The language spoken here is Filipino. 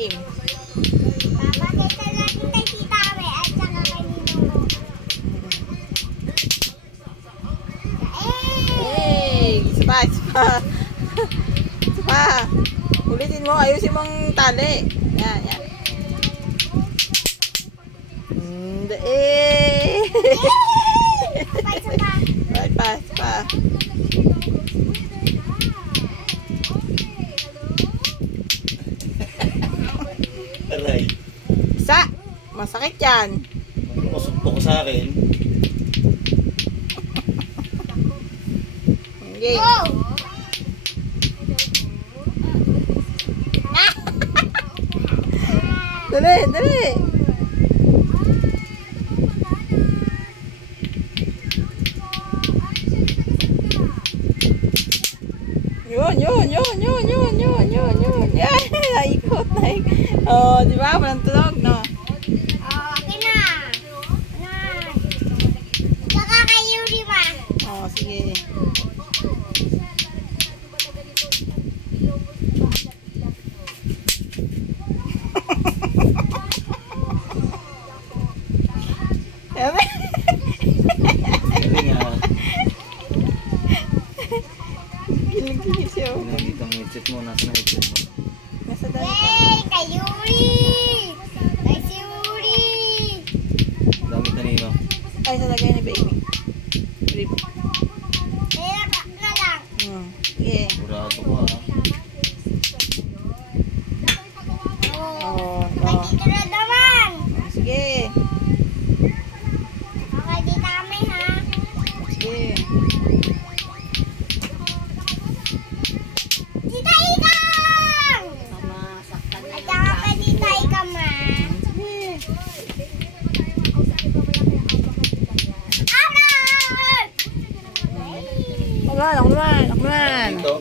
Team. Papakita lang kita si Tame at saka kanino. Hey! Isa pa, isa pa. Isa pa. Ulitin mo, ayusin mong tali. Yan, yan. Eh! Isa pa. Right pa, isa pa. Aray. Isa! Masakit yan. Masukpo ko sa akin. Okay. Go! Dali, dali. Yun. Yan, naikot. Oh, di ba? Walang tunog, no? Okay na. Na. Saka kay Yuri ma. Oh, sige. Eme. Galing nga. Kilig siya. Pinagit ang headset mo. Nasa na headset mo? Nasa dali ka. Yay! Kay Yuri! Kay si Yuri! Gamit na nino. Ay, sa lagay ni baby. Rip. Kaya na lang. Sige. Burado ko ha. Oh. Oh, Kay oh. Tito na naman. Sige. Okay, di Tame ha. Sige. Tita Ikang! At saka kay Tita Ikang ma. Sige. Aral! Ako naman. Dito.